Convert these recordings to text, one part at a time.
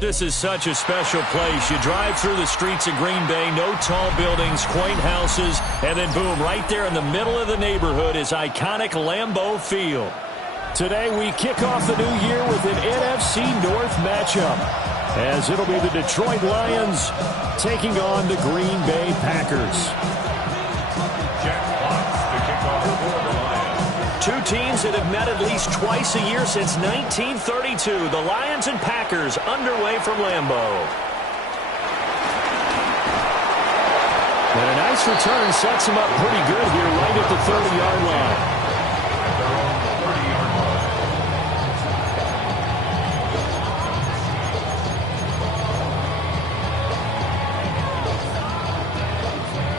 This is such a special place. You drive through the streets of Green Bay, no tall buildings, quaint houses, and then boom, right there in the middle of the neighborhood is iconic Lambeau Field. Today we kick off the new year with an NFC North matchup, as it'll be the Detroit Lions taking on the Green Bay Packers. Two teams that have met at least twice a year since 1932. The Lions and Packers underway from Lambeau. And a nice return sets him up pretty good here right at the 30-yard line.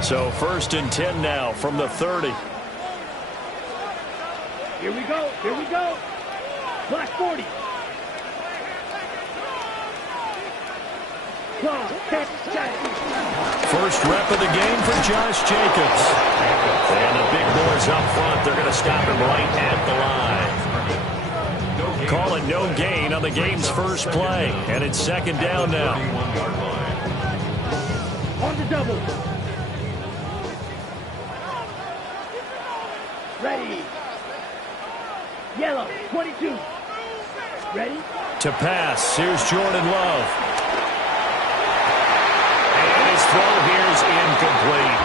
So 1st and 10 now from the 30. Here we go. Here we go. Black 40. First rep of the game for Josh Jacobs. And the big boys up front. They're going to stop him right at the line. Call it no gain on the game's first play. And it's 2nd down now. On the double. Ready. Yellow, 22. Ready? To pass, here's Jordan Love. And his throw here's incomplete.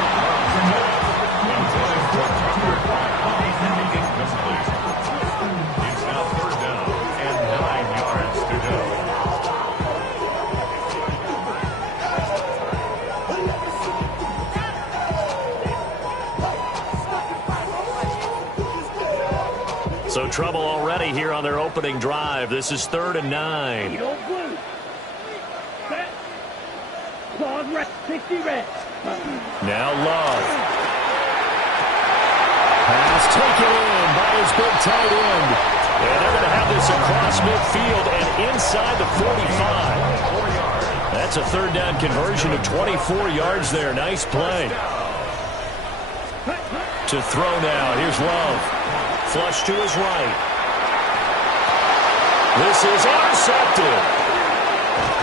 It's now 3rd down and 9 yards to go. So trouble already here on their opening drive. This is 3rd and 9. Set. Claws red. 60 red. Now Love. Pass taken in by his big tight end. And they're going to have this across midfield and inside the 45. That's a 3rd down conversion of 24 yards there. Nice play. To throw now. Here's Love. Flush to his right. This is intercepted.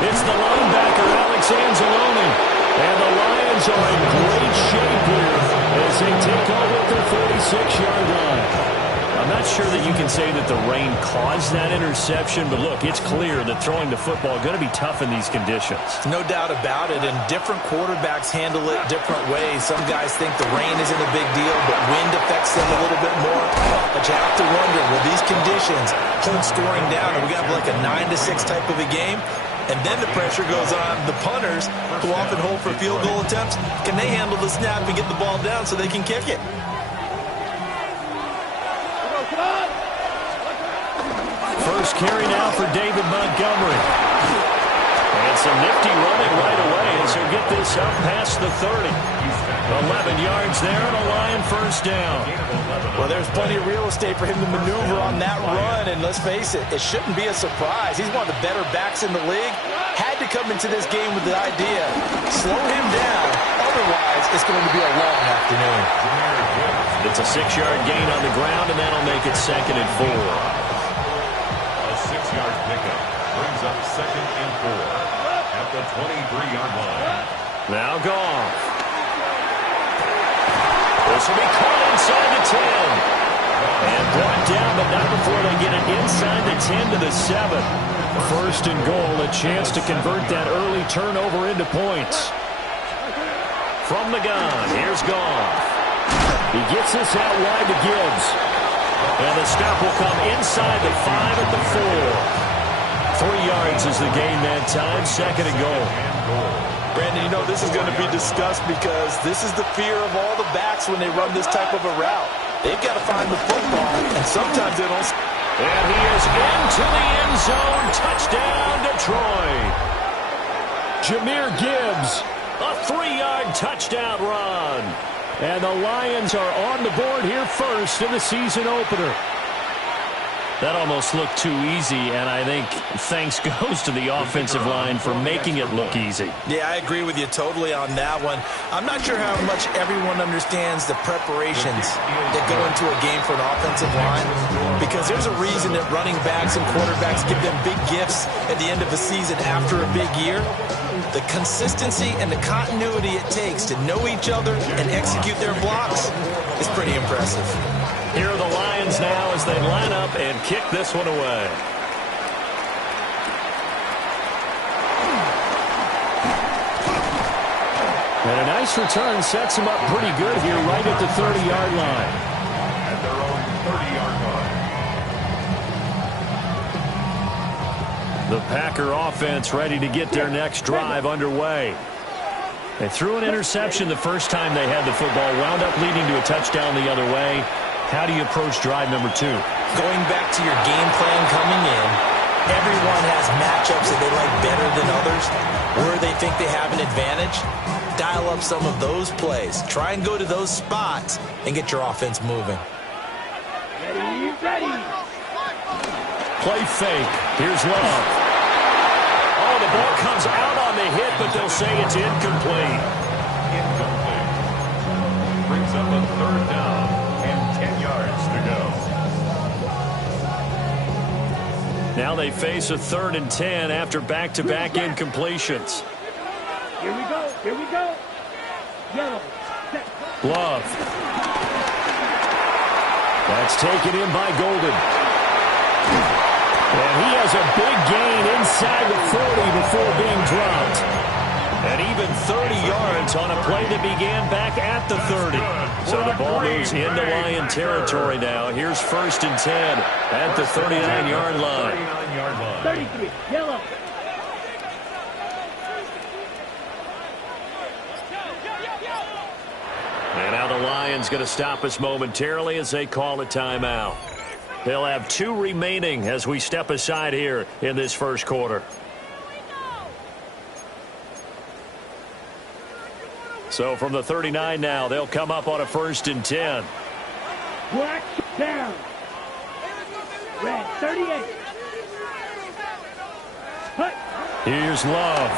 It's the linebacker, Alex Anzalone. And the Lions are in great shape here as they take over at their 46-yard line. I'm not sure that you can say that the rain caused that interception, but look, it's clear that throwing the football is going to be tough in these conditions. No doubt about it, and different quarterbacks handle it different ways. Some guys think the rain isn't a big deal, but wind affects them a little bit more. But you have to wonder, will these conditions hold scoring down? Are we going to have like a 9-6 type of a game? And then the pressure goes on the punters who often hold for field goal attempts. Can they handle the snap and get the ball down so they can kick it? First carry now for David Montgomery. And some nifty running right away as he'll get this up past the 30. 11 yards there and a Lion first down. Well, there's plenty of real estate for him to maneuver on that run, and let's face it, it shouldn't be a surprise. He's one of the better backs in the league. Had to come into this game with the idea, slow him down, otherwise it's going to be a long afternoon. It's a 6-yard gain on the ground, and that'll make it 2nd and 4. A 6-yard pickup brings up 2nd and 4 at the 23-yard line. Now Goff. This will be caught inside the 10. And brought down, but not before they get it inside the 10 to the 7. 1st and goal, a chance to convert that early turnover into points. From the gun, here's Goff. He gets this out wide to Gibbs. And the stop will come inside the 5 at the 4. 3 yards is the gain that time, 2nd and goal. Brandon, you know this is going to be discussed because this is the fear of all the backs when they run this type of a route. They've got to find the football, and sometimes they don't. And he is into the end zone. Touchdown, Detroit. Jahmyr Gibbs, a 3-yard touchdown run. And the Lions are on the board here first in the season opener. That almost looked too easy, and I think thanks goes to the offensive line for making it look easy. Yeah, I agree with you totally on that one. I'm not sure how much everyone understands the preparations that go into a game for an offensive line, because there's a reason that running backs and quarterbacks give them big gifts at the end of the season after a big year. The consistency and the continuity it takes to know each other and execute their blocks is pretty impressive. Here are the Lions now as they line up and kick this one away. And a nice return sets them up pretty good here right at the 30-yard line. At their own 30-yard line. The Packer offense ready to get their next drive underway. They threw an interception the first time they had the football, wound up leading to a touchdown the other way. How do you approach drive number 2? Going back to your game plan coming in, everyone has matchups that they like better than others, where they think they have an advantage. Dial up some of those plays. Try and go to those spots and get your offense moving. Ready, ready. Play fake. Here's Love. Oh, the ball comes out on the hit, but they'll say it's incomplete. Incomplete. Brings up a third down and 10 yards to go. Now they face a 3rd and 10 after back-to-back incompletions. Here we go. Here we go. Yellow. Set. Love. That's taken in by Golden. And he has a big gain inside the 40 before being dropped. And even 30 yards on a play that began back at the 30. So the ball moves into Lion territory now. Here's 1st and 10 at the 39-yard line. 33. Yellow. And now the Lions going to stop us momentarily as they call a timeout. They'll have 2 remaining as we step aside here in this first quarter. So from the 39 now, they'll come up on a 1st and 10. Black down. Red 38. Hut. Here's Love.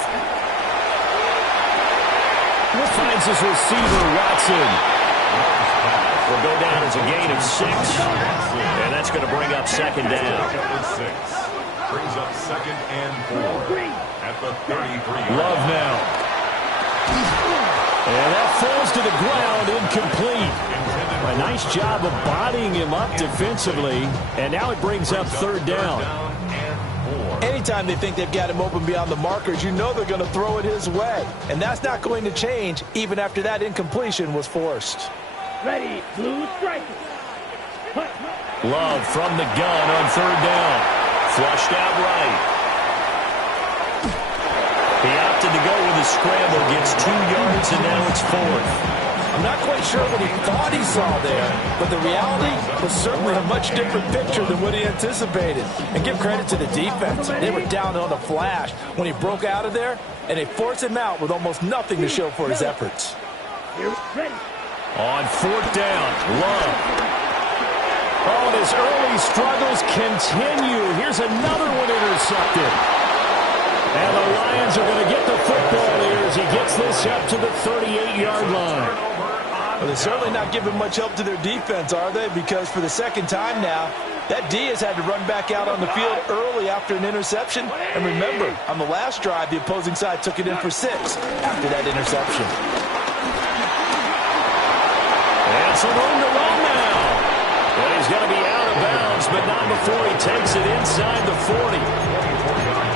Finds his receiver, Watson. Will go down as a gain of 6. And that's going to bring up 2nd down. Brings up 2nd and 4 at the 33. Love now. And that falls to the ground, incomplete. A nice job of bodying him up defensively. And now it brings up 3rd down. Anytime they think they've got him open beyond the markers, you know they're going to throw it his way. And that's not going to change even after that incompletion was forced. Ready. Blue striker. Hut. Love from the gun on 3rd down. Flushed out right. He opted to go with a scramble, gets 2 yards, and now it's 4th. I'm not quite sure what he thought he saw there, but the reality was certainly a much different picture than what he anticipated. And give credit to the defense. They were down on a flash when he broke out of there, and they forced him out with almost nothing to show for his efforts. Ready. On 4th down, Love. Oh, and his early struggles continue. Here's another one intercepted. And the Lions are going to get the football here as he gets this up to the 38-yard line. Well, they're certainly not giving much help to their defense, are they? Because for the 2nd time now, that D has had to run back out on the field early after an interception. And remember, on the last drive, the opposing side took it in for 6 after that interception. And some room to run now. But he's going to be out of bounds, but not before he takes it inside the 40.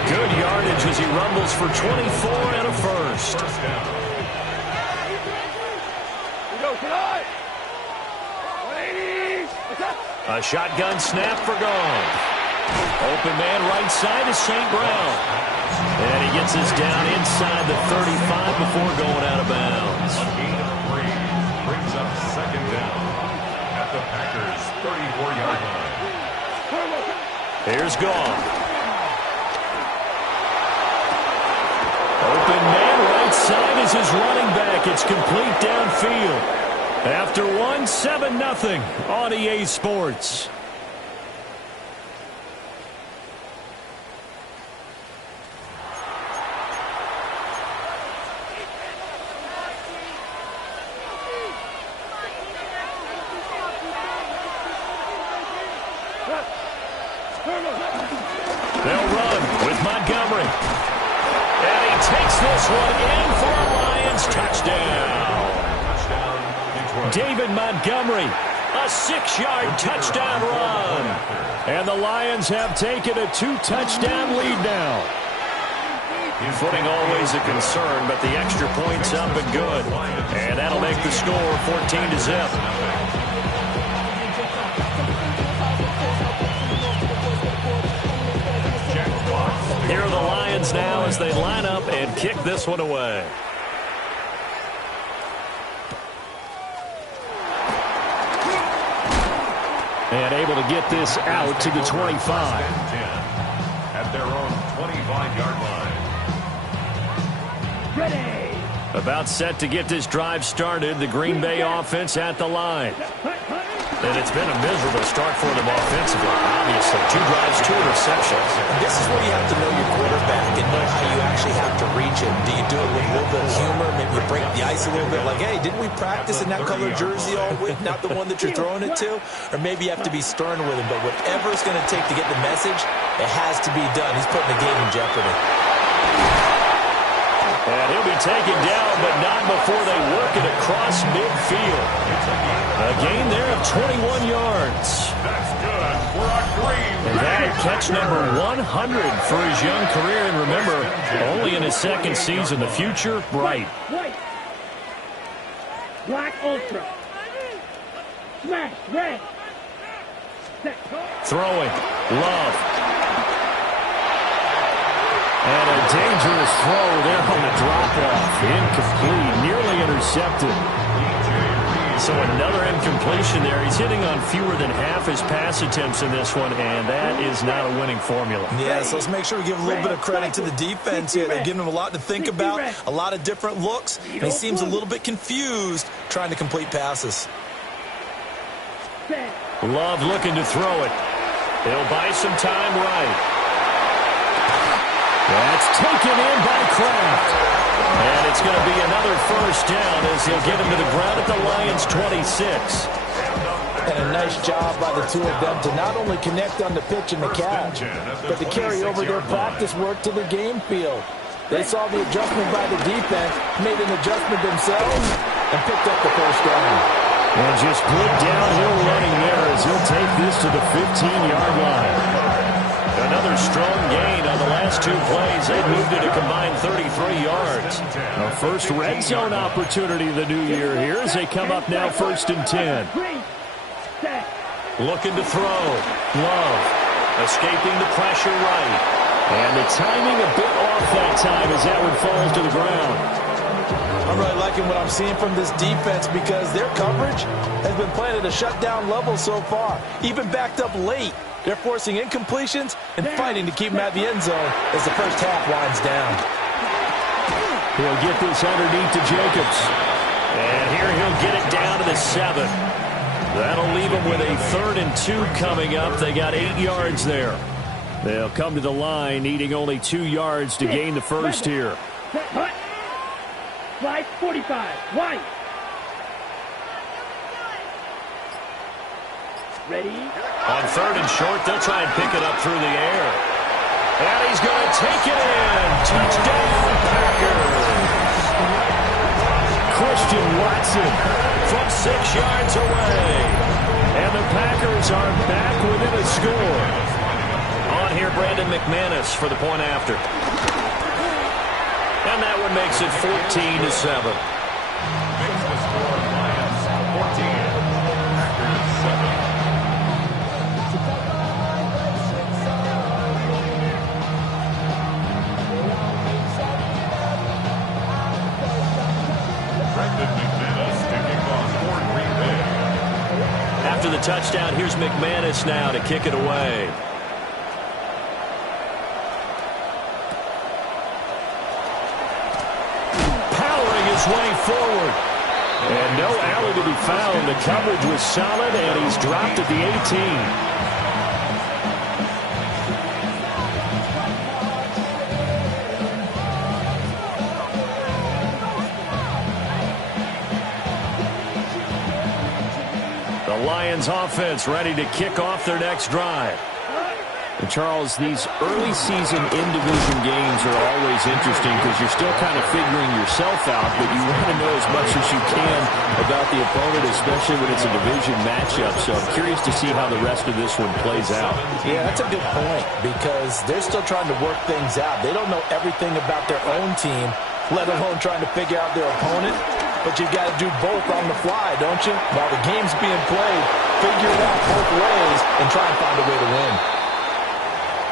Good yardage as he rumbles for 24 and a 1st. A shotgun snap for Gone. Open man right side is St. Brown. And he gets us down inside the 35 before going out of bounds. Gain of 3 brings up 2nd down at the Packers' 34-yard line. Here's Gone. Open man right side is his running back. It's complete downfield. After 1, 7-0 on EA Sports. They'll run with Montgomery. And he takes this one in for a Lions touchdown. David Montgomery, a 6-yard touchdown run. And the Lions have taken a 2-touchdown lead now. Footing always a concern, but the extra point's up and good. And that'll make the score 14-0. Here are the Lions now as they line up and kick this one away. And able to get this out to the 25. At their own 25-yard line. Ready. About set to get this drive started. The Green Bay offense at the line. And it's been a miserable start for them offensively, obviously. 2 drives, 2 interceptions. This is where you have to know your quarterback and know how you actually have to reach him. Do you do it with a little bit of humor? Maybe you break the ice a little bit. Like, hey, didn't we practice in that color jersey all week? Not the one that you're throwing it to? Or maybe you have to be stern with him. But whatever it's going to take to get the message, it has to be done. He's putting the game in jeopardy. And he'll be taken down, but not before they work it across midfield. A gain there of 21 yards. That's good for a Green And that catch number 100 for his young career. And remember, only in his second season. The future, bright. White. Black Ultra. Smash. Red. Set. Throwing. Love. And a dangerous throw there on the drop-off. Incomplete. Nearly intercepted. So another incompletion there. He's hitting on fewer than half his pass attempts in this one, and that is not a winning formula. Yeah, so let's make sure we give a little bit of credit to the defense here. They're giving him a lot to think about, a lot of different looks, and he seems a little bit confused trying to complete passes. Love looking to throw it. He'll buy some time right. That's taken in by Kraft. And it's going to be another first down as he'll get him to the ground at the Lions' 26. And a nice job by the two of them to not only connect on the pitch and the catch, but to carry over their practice work to the game field. They saw the adjustment by the defense, made an adjustment themselves, and picked up the first down. And just good downhill running there as he'll take this to the 15-yard line. Another strong gain on the last 2 plays. They moved it a combined 33 yards. Our first red zone opportunity of the new year here as they come up now 1st and 10. Looking to throw. Love. Escaping the pressure right. And the timing a bit off that time as that one falls to the ground. I'm really liking what I'm seeing from this defense because their coverage has been playing at a shutdown level so far. Even backed up late. They're forcing incompletions and fighting to keep them at the end zone as the first half winds down. He'll get this underneath to Jacobs. And here he'll get it down to the 7. That'll leave them with a 3rd and 2 coming up. They got 8 yards there. They'll come to the line needing only 2 yards to gain the first here. Slide 45. White. Ready? On 3rd and short, they'll try and pick it up through the air. And he's going to take it in. Touchdown, Packers. Christian Watson from 6 yards away. And the Packers are back within a score. On here, Brandon McManus for the point after. And that one makes it 14-7. Makes the score Lions 14, Packers 7. After the touchdown, here's McManus now to kick it away. Powering his way forward. And no alley to be found. The coverage was solid, and he's dropped at the 18. The Lions offense ready to kick off their next drive. And Charles, these early season in-division games are always interesting because you're still kind of figuring yourself out, but you want to know as much as you can about the opponent, especially when it's a division matchup. So I'm curious to see how the rest of this one plays out. Yeah, that's a good point because they're still trying to work things out. They don't know everything about their own team, let alone trying to figure out their opponent. But you got to do both on the fly, don't you? While the game's being played, figure it out both ways and try and find a way to win.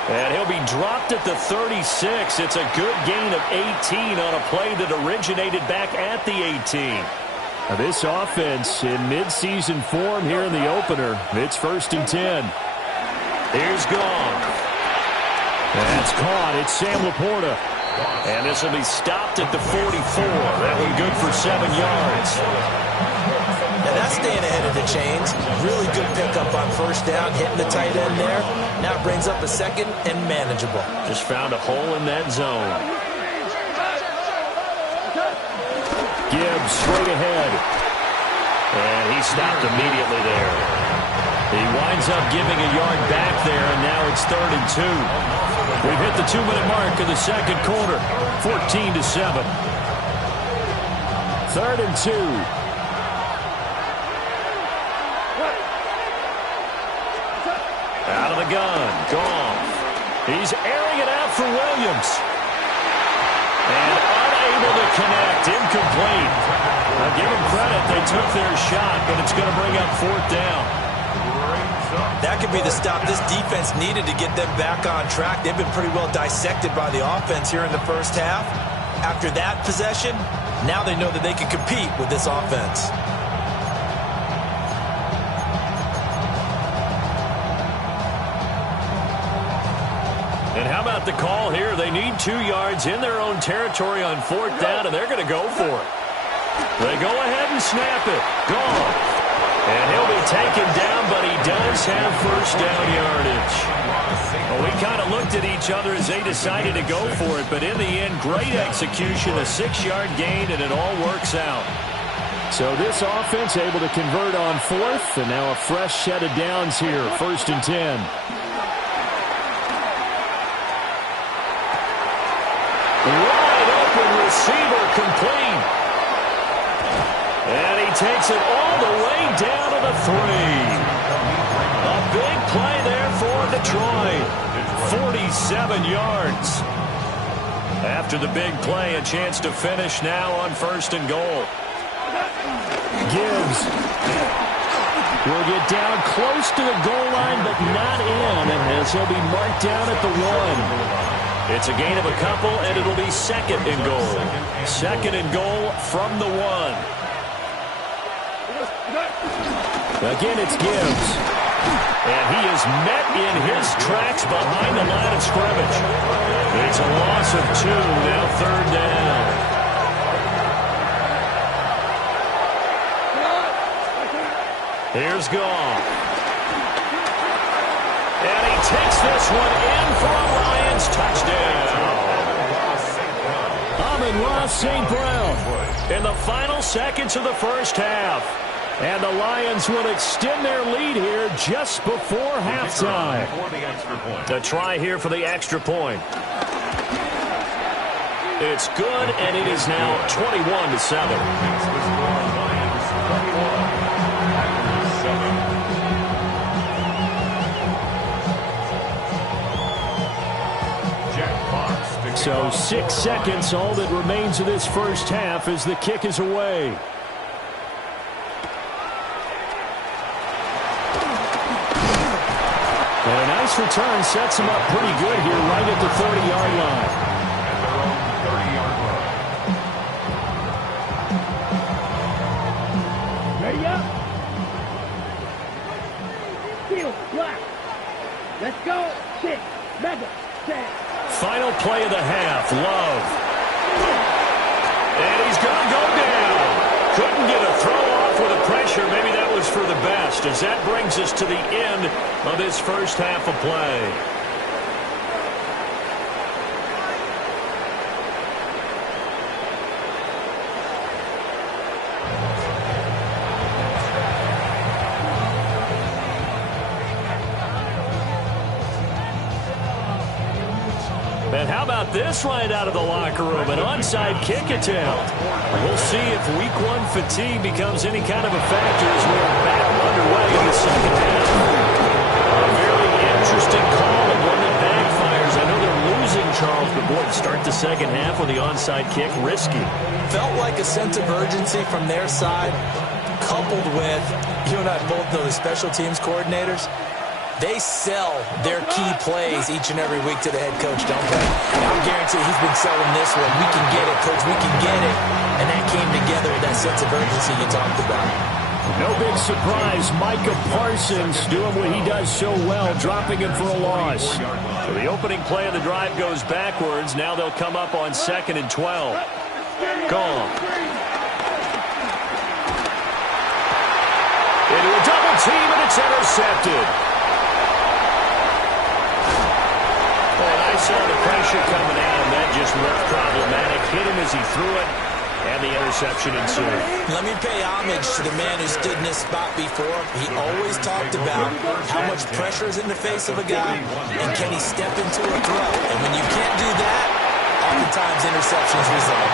And he'll be dropped at the 36. It's a good gain of 18 on a play that originated back at the 18. Now this offense in midseason form here in the opener. It's 1st and 10. Here's Gone. That's caught. It's Sam Laporta. And this will be stopped at the 44. That one good for 7 yards. Now that's staying ahead of the chains. Really good pickup on 1st down, hitting the tight end there. Now brings up a 2nd and manageable. Just found a hole in that zone. Gibbs straight ahead. And he stopped immediately there. He winds up giving a yard back there, and now it's 3rd and 2. We've hit the 2-minute mark of the 2nd quarter. 14-7. 3rd and 2. Out of the gun. Gone. He's airing it out for Williams. And unable to connect. Incomplete. Now give them credit. They took their shot, but it's going to bring up 4th down. That could be the stop this defense needed to get them back on track. They've been pretty well dissected by the offense here in the 1st half. After that possession, now they know that they can compete with this offense. And how about the call here? They need 2 yards in their own territory on 4th down, and they're going to go for it. They go ahead and snap it. Gone. And he'll be taken down, but he does have 1st down yardage. Well, we kind of looked at each other as they decided to go for it, but in the end, great execution, a 6-yard gain, and it all works out. So this offense able to convert on 4th, and now a fresh set of downs here, 1st and 10. Wide open receiver complete. And he takes it all the way down to the 3. A big play there for Detroit. 47 yards. After the big play, a chance to finish now on 1st and goal. Gibbs will get down close to the goal line, but not in, as he'll be marked down at the 1. It's a gain of a couple, and it'll be 2nd and goal. 2nd and goal from the 1. Again, it's Gibbs. And he is met in his tracks behind the line of scrimmage. It's a loss of 2, now 3rd down. Here's Gone. And he takes this one in for a Lions touchdown. Amon-Ra St. Brown in the final seconds of the 1st half. And the Lions will extend their lead here just before halftime. The try here for the extra point. It's good, and it is now 21-7. So 6 seconds, all that remains of this 1st half as the kick is away. And a nice return sets him up pretty good here right at the 30-yard line. Ready up. Field, black. Let's go. 6, mega, 10. Final play of the half, Love. And he's going to go down. Couldn't get a throw off with the pressure. Maybe that was for the best, as that brings us to the end of this 1st half of play. And how about this right out of the locker room? An onside kick attempt. We'll see if week one fatigue becomes any kind of a factor as we are back underway in the second half. A very interesting call and one that backfires. I know they're losing, Charles, but boy, to start the second half with the onside kick, risky. Felt like a sense of urgency from their side, coupled with, you and I both know the special teams coordinators. They sell their key plays each and every week to the head coach, don't they? And I'm guaranteed he's been selling this one. We can get it, coach. We can get it. And that came together with that sense of urgency you talked about. No big surprise. Micah Parsons doing what he does so well, dropping him for a loss. So the opening play of the drive goes backwards. Now they'll come up on 2nd and 12. Gone. Into a double team, and it's intercepted. And I saw the pressure coming at him. That just looked problematic. Hit him as he threw it, and the interception ensued. Let me pay homage to the man who stood in this spot before. He always talked about how much pressure is in the face of a guy, and can he step into a throw. And when you can't do that, oftentimes interceptions result.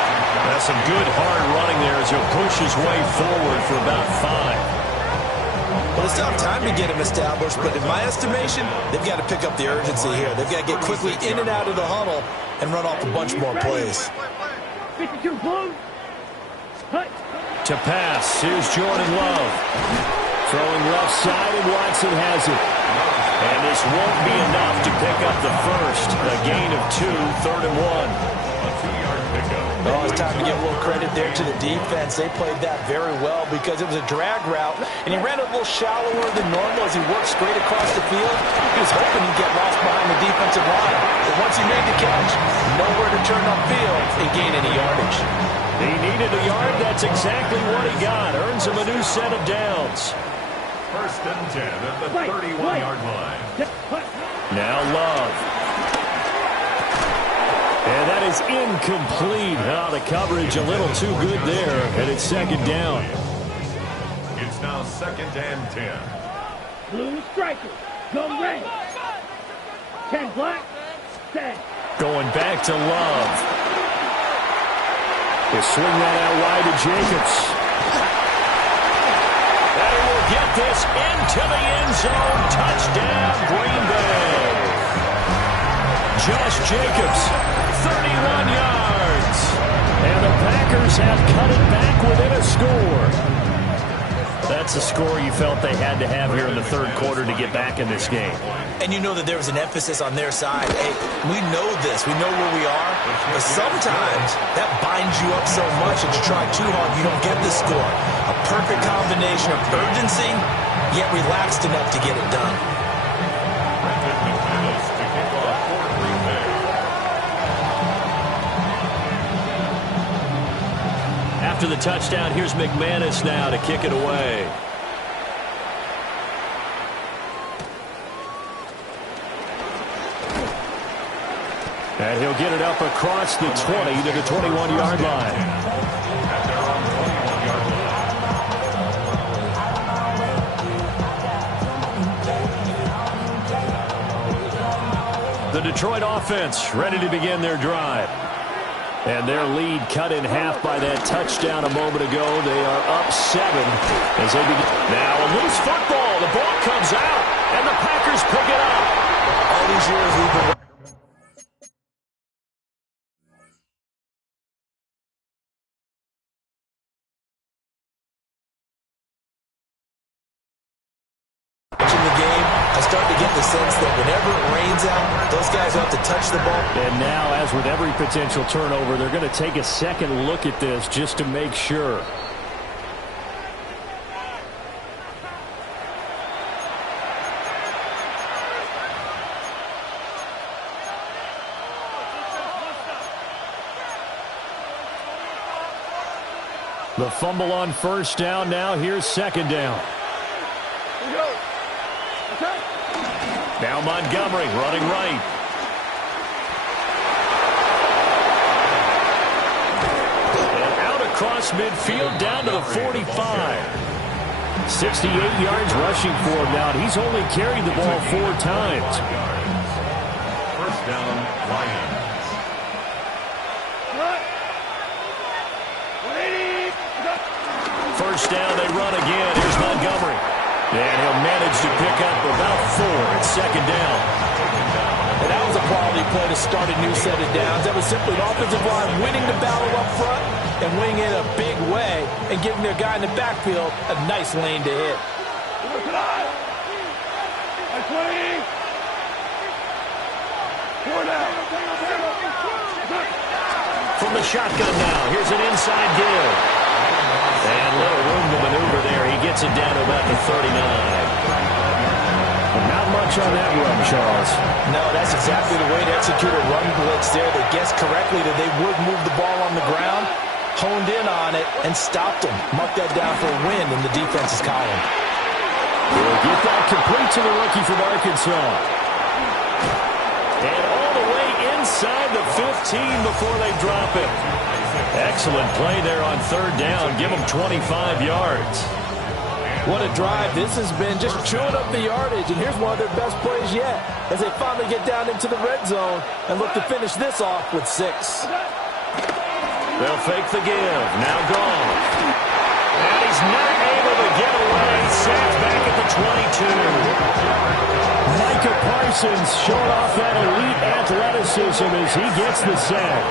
That's some good hard running there as he'll push his way forward for about 5. Well, they still have time to get him established, but in my estimation, they've got to pick up the urgency here. They've got to get quickly in and out of the huddle and run off a bunch more plays. 52 blue. To pass, here's Jordan Love. Throwing left side, and Watson has it. And this won't be enough to pick up the first. A gain of 2, 3rd and 1. A 2-yard pickup. Oh, it's time to give a little credit there to the defense. They played that very well because it was a drag route, and he ran a little shallower than normal as he worked straight across the field. He was hoping he'd get lost behind the defensive line, but once he made the catch, nowhere to turn upfield and gain any yardage. He needed a yard. That's exactly what he got. Earns him a new set of downs. 1st and 10 at the 31-yard line. Now Love. And that is incomplete. Oh, the coverage a little too good there, and it's 2nd down. It's now 2nd and 10. Blue striker. Go red. 10 black. 10. Going back to Love. He'll swing that out wide to Jacobs. And he will get this into the end zone. Touchdown, Green Bay. Josh Jacobs, 31 yards. And the Packers have cut it back within a score. That's a score you felt they had to have here in the 3rd quarter to get back in this game. And you know that there was an emphasis on their side. Hey, we know this. We know where we are. But sometimes that binds you up so much that you try too hard, you don't get the score. A perfect combination of urgency, yet relaxed enough to get it done. After the touchdown, here's McManus now to kick it away. And he'll get it up across the 20 to the 21-yard line. The Detroit offense ready to begin their drive. And their lead cut in half by that touchdown a moment ago. They are up 7 as they begin. Now a loose football. The ball comes out, and the Packers pick it up. All these years we've been watching the game. I start to get the sense that whenever it rains out, those guys have to touch the ball. And now, as with every potential turnover, they're going to take a second look at this just to make sure. The fumble on 1st down. Now here's 2nd down. Now Montgomery running right. And out across midfield down to the 45. 68 yards rushing for him now. He's only carried the ball 4 times. 1st down, Lions. First down, they run again. Here's Montgomery. And he'll manage to pick up about 4 at second down. And that was a quality play to start a new set of downs. That was simply an offensive line winning the battle up front and winning it in a big way and giving their guy in the backfield a nice lane to hit. From the shotgun now, here's an inside give. And little room to maneuver there. He gets it down to about the 39. Not much on that run, Charles. No, that's exactly the way to execute a run blitz there. They guessed correctly that they would move the ball on the ground, honed in on it, and stopped them. Mark that down for a win in the defense's column. We'll get that complete to the rookie from Arkansas. And all the way inside the 15 before they drop it. Excellent play there on third down. Give them 25 yards. What a drive this has been, just chewing up the yardage. And here's one of their best plays yet as they finally get down into the red zone and look to finish this off with 6. They'll fake the give. Now gone. And he's not able to get away. Sacked back at the 22. Micah Parsons showing off that elite athleticism as he gets the sack.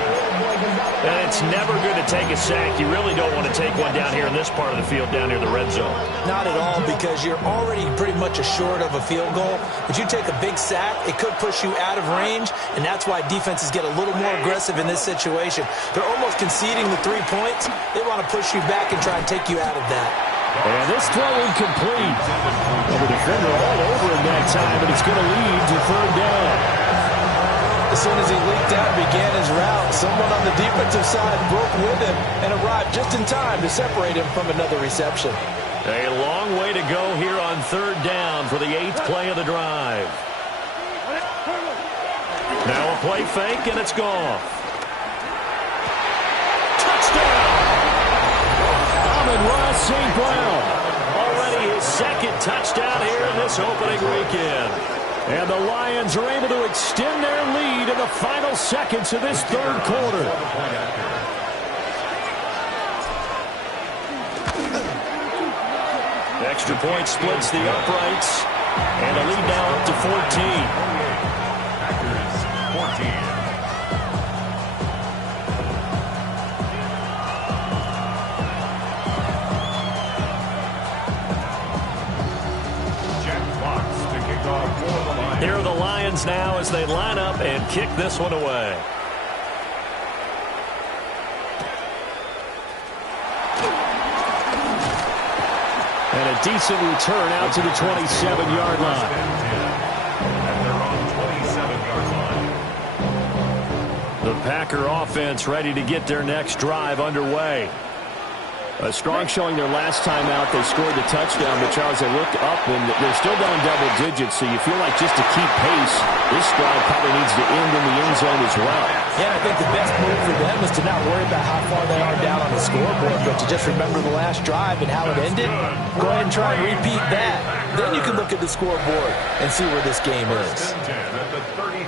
And it's never good to take a sack. You really don't want to take one down here in this part of the field, down near the red zone. Not at all, because you're already pretty much assured of a field goal. But you take a big sack, it could push you out of range, and that's why defenses get a little more aggressive in this situation. They're almost conceding the 3 points. They want to push you back and try and take you out of that. And this throw incomplete. And the defender all over him that time, but it's going to lead to third down. As soon as he leaked out and began his route, someone on the defensive side broke with him and arrived just in time to separate him from another reception. A long way to go here on third down for the 8th play of the drive. Now a play fake, and it's gone. Touchdown! Amon-Ra St. Brown. Already his 2nd touchdown here in this opening weekend. And the Lions are able to extend their lead in the final seconds of this 3rd quarter. Extra point splits the uprights. And the lead now up to 14. Packers 14. Here are the Lions now as they line up and kick this one away. And a decent return out to the 27-yard line. And they're on 27-yard line. The Packer offense ready to get their next drive underway. A strong showing their last time out. They scored the touchdown, but Charles, they look up and they're still down double digits, so you feel like just to keep pace, this drive probably needs to end in the end zone as well. Yeah, I think the best move for them is to not worry about how far they are down on the scoreboard, but to just remember the last drive and how it ended. Go ahead and try and repeat that. Then you can look at the scoreboard and see where this game is.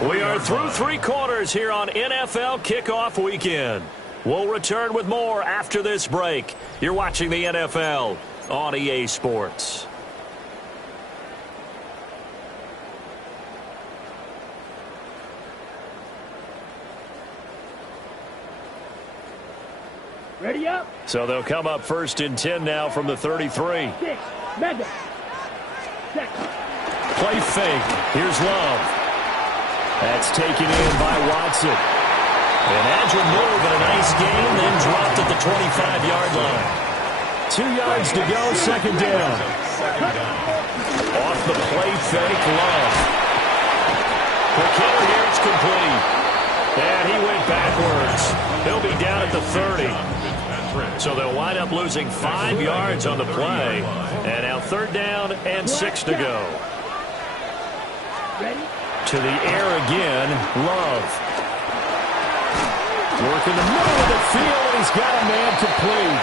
We are through 3 quarters here on NFL Kickoff Weekend. We'll return with more after this break. You're watching the NFL on EA Sports. Ready up. So they'll come up 1st and 10 now from the 33. 6. Madden. 6. Play fake. Here's Love. That's taken in by Watson. An agile move and a nice game, then dropped at the 25-yard line. 2 yards to go, 2nd down. Off the play fake, Love. Quick hitter here, it's complete. And he went backwards. He'll be down at the 30. So they'll wind up losing 5 yards on the play. And now 3rd down and 6 to go. To the air again, Love. Working the middle of the field, and he's got a man complete.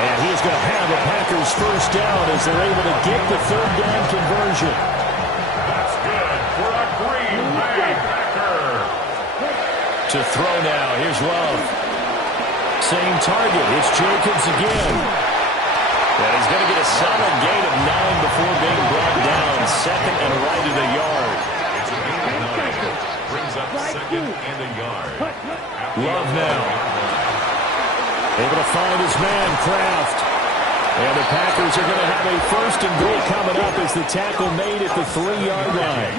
And he's going to have the Packers first down as they're able to get the 3rd down conversion. That's good for a Green Bay Packer. To throw now, here's Love. Same target, it's Jacobs again. And he's going to get a solid gain of 9 before being brought down. Second and right at the yard. It's a gain of 9. Brings up second and a yard. Love now. Able to find his man, Kraft. And the Packers are going to have a first and goal coming up as the tackle made at the 3-yard line.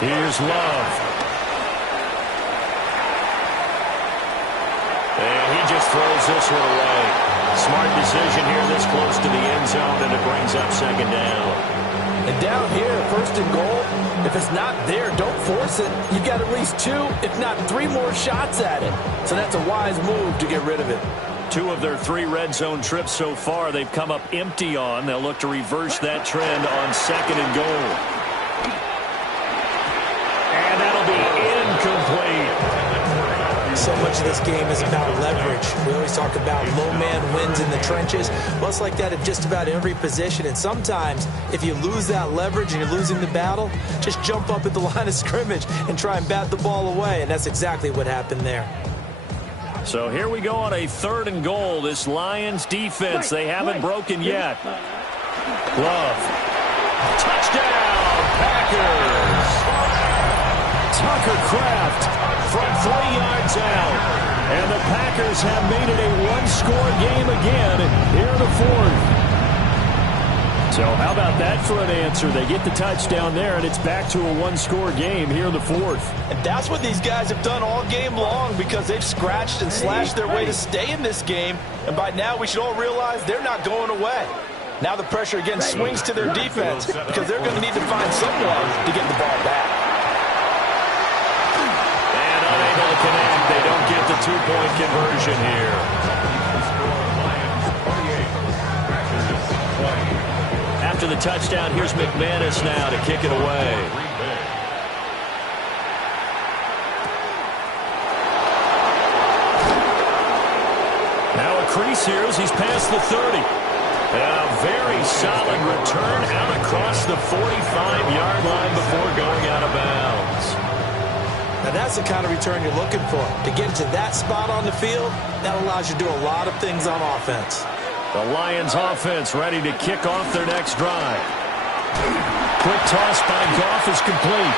Here's Love. And he just throws this one away. Smart decision here this close to the end zone, and it brings up second down. And down here, first and goal, if it's not there, don't force it. You've got at least 2, if not 3 more shots at it. So that's a wise move to get rid of it. 2 of their 3 red zone trips so far, they've come up empty on. They'll look to reverse that trend on second and goal. And that'll be incomplete. So much of this game is about leverage. We always talk about low man wins in the trenches. Well, it's like that at just about every position. And sometimes, if you lose that leverage and you're losing the battle, just jump up at the line of scrimmage and try and bat the ball away. And that's exactly what happened there. So here we go on a 3rd and goal. This Lions defense, they haven't broken yet. Love. Touchdown, Packers. Tucker Kraft from 3 yards out. And the Packers have made it a 1-score game again here in the 4th. So how about that for an answer? They get the touchdown there, and it's back to a 1-score game here in the 4th. And that's what these guys have done all game long because they've scratched and slashed their way to stay in this game. And by now, we should all realize they're not going away. Now the pressure again swings to their defense because they're going to need to find someone to get the ball back. And unable to connect. They don't get the 2-point conversion here. After the touchdown, here's McManus now to kick it away. Now a crease here as he's past the 30. And a very solid return out across the 45-yard line before going out of bounds. Now that's the kind of return you're looking for. To get to that spot on the field, that allows you to do a lot of things on offense. The Lions offense ready to kick off their next drive. Quick toss by Goff is complete.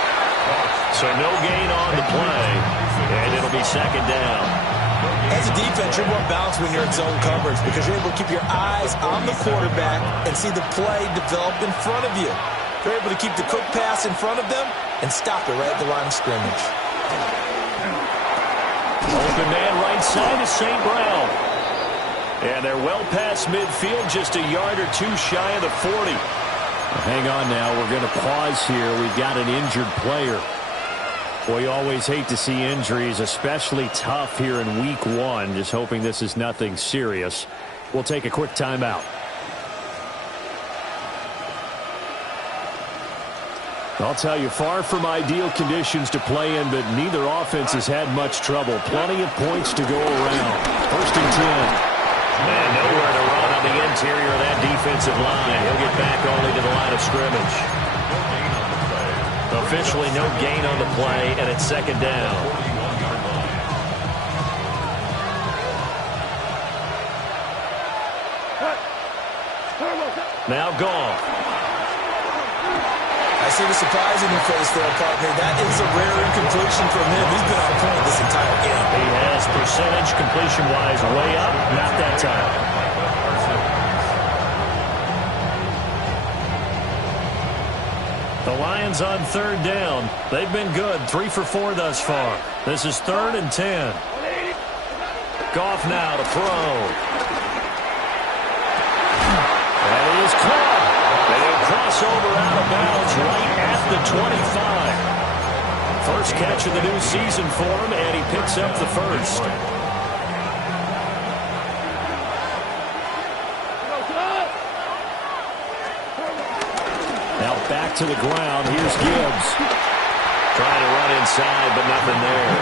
So no gain on the play, and it'll be second down. As a defense, you're more balanced when you're in zone coverage because you're able to keep your eyes on the quarterback and see the play develop in front of you. You're able to keep the quick pass in front of them and stop it right at the line of scrimmage. Open man right side is St. Brown. And they're well past midfield, just a yard or 2 shy of the 40. Hang on now, we're going to pause here. We've got an injured player. Boy, you always hate to see injuries, especially tough here in week 1. Just hoping this is nothing serious. We'll take a quick timeout. I'll tell you, far from ideal conditions to play in, but neither offense has had much trouble. Plenty of points to go around. First and 10. And nowhere to run on the interior of that defensive line. He'll get back only to the line of scrimmage. Officially no gain on the play, and it's second down. Now Goff. I see the surprise in your face there, partner. That is a rare incompletion from him. He's been on point this entire game. He has percentage completion-wise way up. Not that time. The Lions on 3rd down. They've been good. 3 for 4 thus far. This is 3rd and 10. Goff now to throw. And he is caught. They'll cross over out of bounds right at the 25. First catch of the new season for him, and he picks up the first. Now back to the ground. Here's Gibbs. Trying to run inside, but nothing there.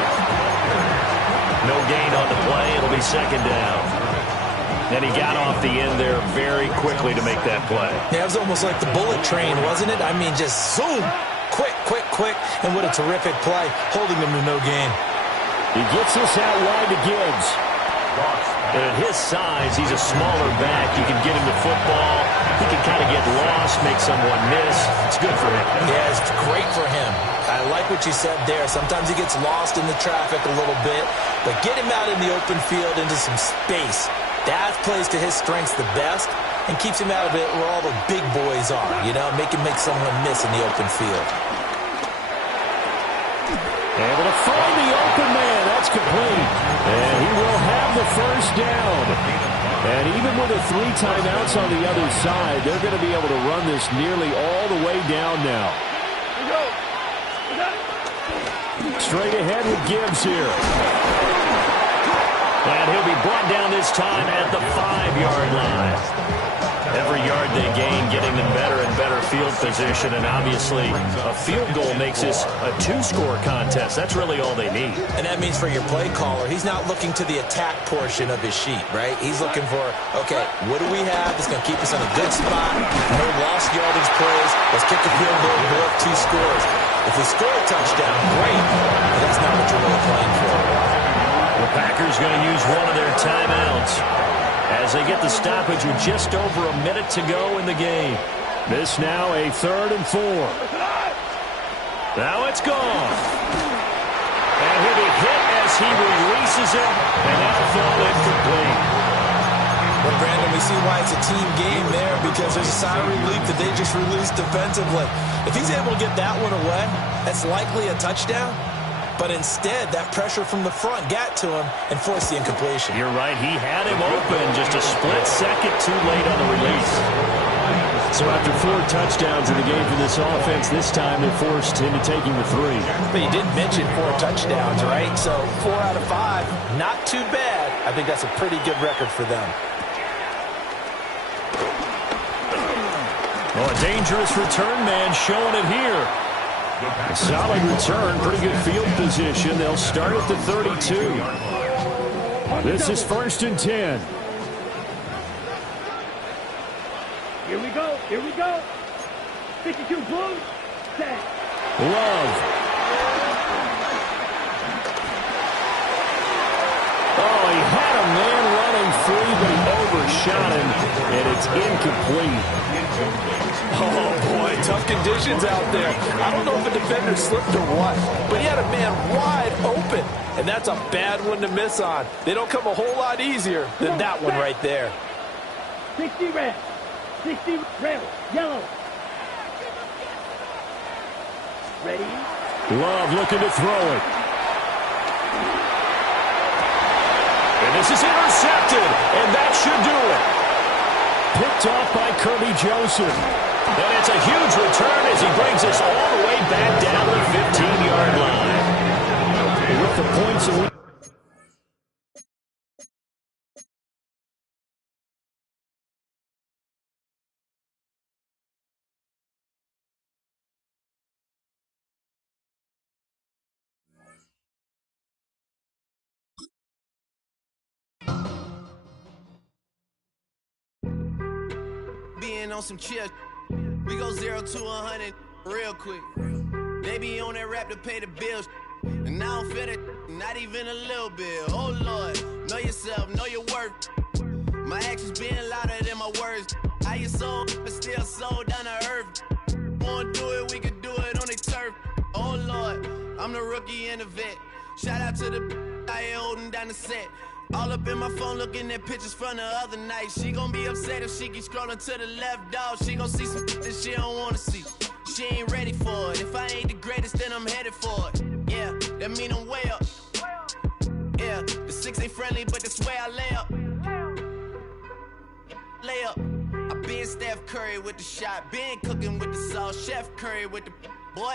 No gain on the play. It'll be second down. And he got off the end there very quickly to make that play. Yeah, it was almost like the bullet train, wasn't it? I mean, just zoom. Quick, quick, quick. And what a terrific play, holding them to no gain. He gets this out wide to Gibbs. And at his size, he's a smaller back. You can get him the football. He can kind of get lost, make someone miss. It's good for him. Yeah, it's great for him. I like what you said there. Sometimes he gets lost in the traffic a little bit, but get him out in the open field into some space. That plays to his strengths the best and keeps him out of it where all the big boys are, you know, make him make someone miss in the open field. Able to find the open man. That's complete. And he will have the first down. And even with the 3 timeouts on the other side, they're going to be able to run this nearly all the way down now. Straight ahead with Gibbs here. And he'll be brought down this time at the 5-yard line. Every yard they gain, getting them better and better field position. And obviously, a field goal makes this a 2-score contest. That's really all they need. And that means for your play caller, he's not looking to the attack portion of his sheet, right? He's looking for, okay, what do we have that's going to keep us in a good spot? No lost yardage plays. Let's kick the field goal, go up 2 scores. If we score a touchdown, great. But that's not what you're really playing for. The Packers going to use one of their timeouts as they get the stoppage with just over a minute to go in the game. This now a 3rd and 4. Now it's gone. And he'll be hit as he releases it, and that'll fall incomplete. Well, Brandon, we see why it's a team game there, because there's a sigh of relief that they just released defensively. If he's able to get that one away, that's likely a touchdown. But instead, that pressure from the front got to him and forced the incompletion. You're right. He had him open just a split second too late on the release. So after 4 touchdowns in the game for this offense, this time they're forced into taking the 3. But you did mention 4 touchdowns, right? So 4 out of 5, not too bad. I think that's a pretty good record for them. Well, a dangerous return man showing it here. A solid return, pretty good field position. They'll start at the 32. This is 1st and 10. Here we go. Here we go. 52 blue. Set. Love. Oh, he had a man running free, but he overshot him, and it's incomplete. Oh, boy, tough conditions out there. I don't know if a defender slipped or what, but he had a man wide open, and that's a bad one to miss on. They don't come a whole lot easier than that one right there. 60 red. 60 red. Yellow. Ready? Love looking to throw it. And this is intercepted, and that should do it. Picked off by Kirby Joseph. And it's a huge return as he brings us all the way back down the 15-yard line. With the points that we... Being on some chill, we go 0 to 100 real quick. They be on that rap to pay the bills, and I don't feel it, not even a little bit. Oh Lord, know yourself, know your worth. My actions being louder than my words. How you sold, but still sold down to earth. Wanna do it, we could do it on the turf. Oh Lord, I'm the rookie and the vet. Shout out to the I ain't holding down the set. All up in my phone looking at pictures from the other night. She gon' be upset if she keep scrolling to the left, dog. She gon' see some that she don't wanna see. She ain't ready for it. If I ain't the greatest, then I'm headed for it. Yeah, that mean I'm way up. Yeah, the 6 ain't friendly, but that's where I lay up. Lay up. I been Steph Curry with the shot. Been cooking with the sauce. Chef Curry with the boy.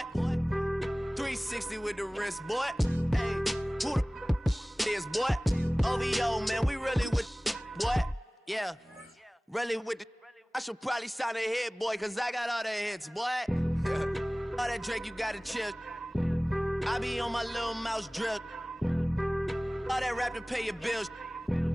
360 with the wrist, boy. Hey, who the is, boy? OVO, man, we really with boy. Yeah, really with the. I should probably sign a hit, boy, cause I got all the hits, boy. All that Drake, you gotta chill. I be on my little mouse drip. All that rap to pay your bills.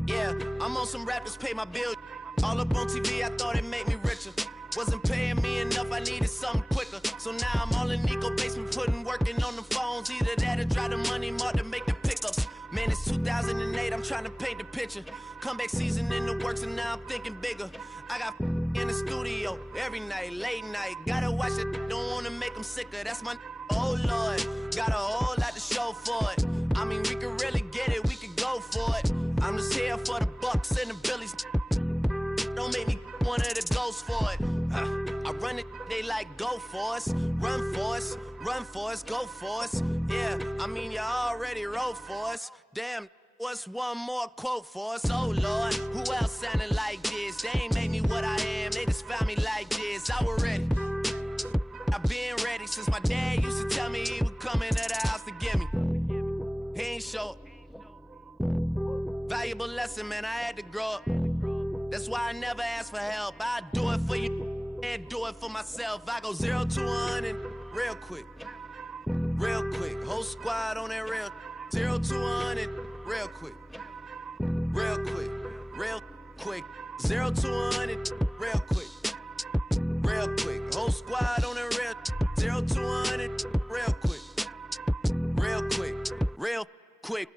Yeah, I'm on some rappers pay my bills. All up on TV, I thought it made me richer. Wasn't paying me enough, I needed something quicker. So now I'm all in Nico basement, working on the phones. Either that or try the money mark to make the pickups. Man, it's 2008, I'm trying trying to paint the picture. Comeback season in the works and now I'm thinking bigger. I got in the studio every night, late night. Gotta watch it, don't wanna make them sicker. That's my oh Lord. Got a whole lot to show for it. I mean, we could really get it, we could go for it. I'm just here for the Bucks and the Billies. Don't make me one of the ghosts for it. I run it, they like go for us. Run for us, run for us, go for us. Yeah, I mean, you already wrote for us. Damn, what's one more quote for us? Oh Lord, who else sounded like this? They ain't made me what I am, they just found me like this. I was ready. I've been ready since my dad used to tell me he would come into the house to get me. He ain't show up. Valuable lesson, man, I had to grow up. That's why I never ask for help. I do it for you and do it for myself. I go 0 to 100 real quick. Real quick. Whole squad on that real. 0 to 100 real quick. Real quick. Real quick. 0 to 100 real quick. Real quick. Whole squad on that real. 0 to 100 real quick. Real quick. Real quick.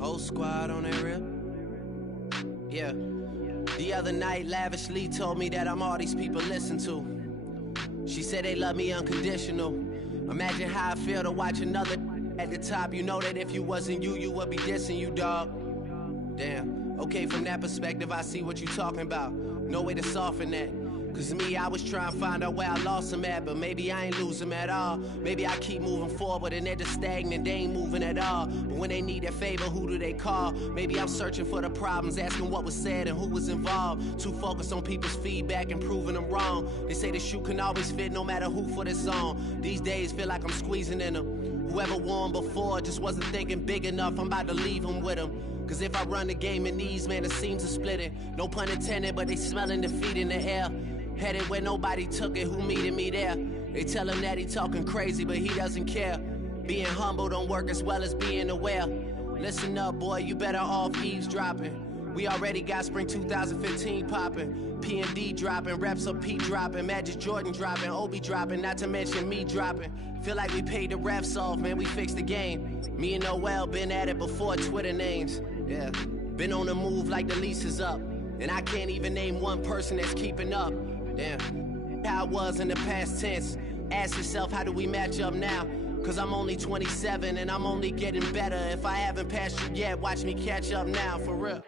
Whole squad on that real. Yeah. The other night, lavishly told me that I'm all these people listen to. She said they love me unconditional. Imagine how I feel to watch another at the top. You know that if you wasn't you, you would be dissing you, dog. Damn. Okay, from that perspective, I see what you talking about. No way to soften that. Cause me, I was trying to find out where I lost them at, but maybe I ain't lose them at all. Maybe I keep moving forward and they're just stagnant, they ain't moving at all. But when they need their favor, who do they call? Maybe I'm searching for the problems, asking what was said and who was involved. Too focused on people's feedback and proving them wrong. They say the shoe can always fit no matter who for this song. These days feel like I'm squeezing in them. Whoever won before just wasn't thinking big enough, I'm about to leave them with them. Cause if I run the game in these, man, the seams are splitting. No pun intended, but they smelling defeat in the air. Headed where nobody took it, who meeted me there? They tell him that he talking crazy, but he doesn't care. Being humble don't work as well as being aware. Listen up, boy, you better off eavesdropping. We already got spring 2015 popping. P&D dropping, reps of P dropping, Magic Jordan dropping, Obi dropping, not to mention me dropping. Feel like we paid the refs off, man, we fixed the game. Me and Noel been at it before Twitter names. Yeah, been on the move like the lease is up. And I can't even name one person that's keeping up. Damn, how it was in the past tense. Ask yourself, how do we match up now? Cause I'm only 27 and I'm only getting better. If I haven't passed you yet, watch me catch up now, for real.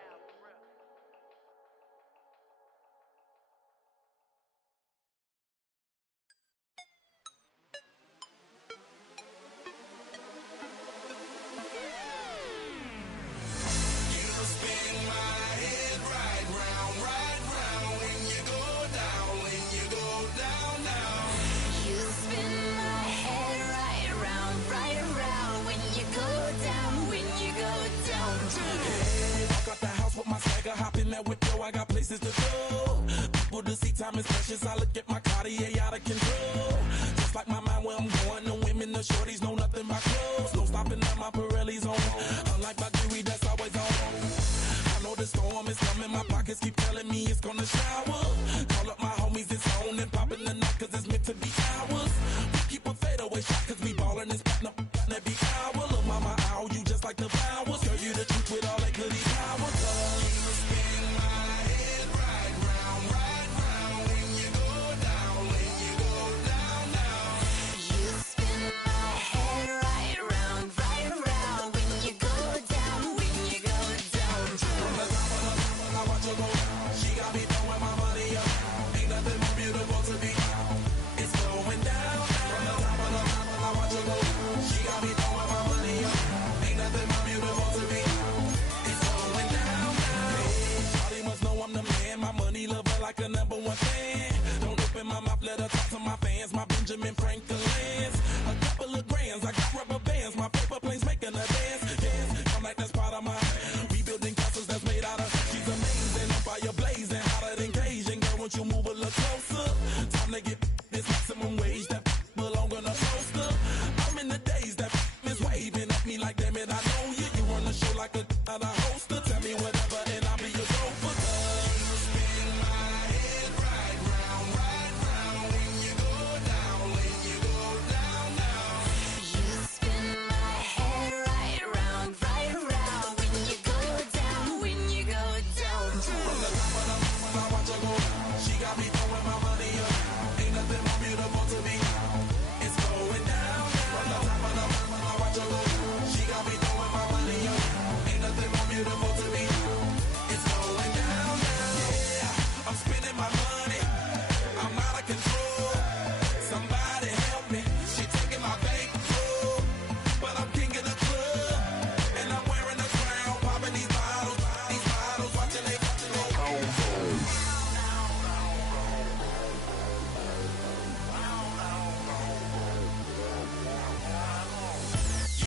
Time is precious, I look at my Cartier out of control. Just like my mind where I'm going, the women, the shorties know nothing but clothes. No stopping at my Pirelli's on. Unlike my jewelry that's always on. I know the storm is coming, my pockets keep telling me it's gonna shower. Call up my homies, it's on and popping the night cause it's meant to be